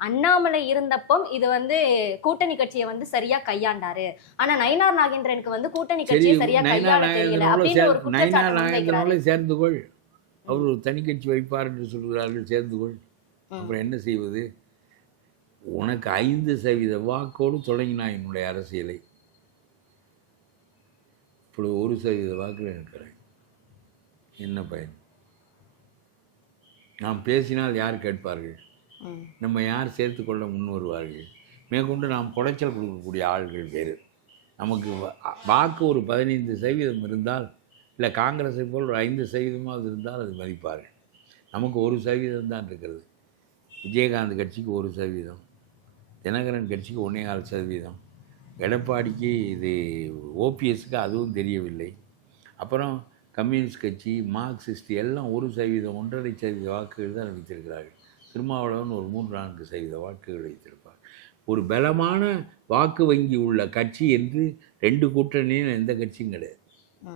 அண்ணாமலை இருந்தப்போ இது வந்து கூட்டணி கட்சியை வந்து சரியா கையாண்டாரு, ஆனா நயினார் நாகேந்திரனுக்கு வந்து கூட்டணி கட்சியை சரியா கையாள தெரியல அப்படின்னு ஒரு குற்றச்சாட்டு முன்வைக்கிறாரு. சேர்ந்து கொள், அவர் ஒரு தனி கட்சி வைப்பார் என்று சொல்கிறார்கள், சேர்ந்து கொள். அப்புறம் என்ன செய்வது? உனக்கு 5% வாக்கோடு தொடங்கினான் என்னுடைய அரசியலை. இப்படி 1% வாக்கில் இருக்கிறேன். என்ன பயன்? நாம் பேசினால் யார் கேட்பார்கள்? நம்ம யார் சேர்த்து கொள்ள முன் வருவார்கள்? மேற்கொண்டு நாம் குடைச்சல் கொடுக்கக்கூடிய ஆள்கள் வேறு. நமக்கு வாக்கு ஒரு 15% இருந்தால், இல்லை காங்கிரஸை போல் ஒரு 5% இருந்தால் அது மதிப்பார்கள். நமக்கு 1% தான் இருக்கிறது. விஜயகாந்த் கட்சிக்கு 1%, தினகரன் கட்சிக்கு 1.25%, எடப்பாடிக்கு இது ஓபிஎஸ்க்கு அதுவும் தெரியவில்லை. அப்புறம் கம்யூனிஸ்ட் கட்சி, மார்க்சிஸ்ட் எல்லாம் 1%, 1.5% வாக்குகள் தான் வைத்திருக்கிறார்கள். திருமாவளவன் ஒரு 3-4% வாக்குகள் வைத்திருப்பார். ஒரு பலமான வாக்கு வங்கி உள்ள கட்சி என்று 2 கூட்டணியும் எந்த கட்சியும் கிடையாது.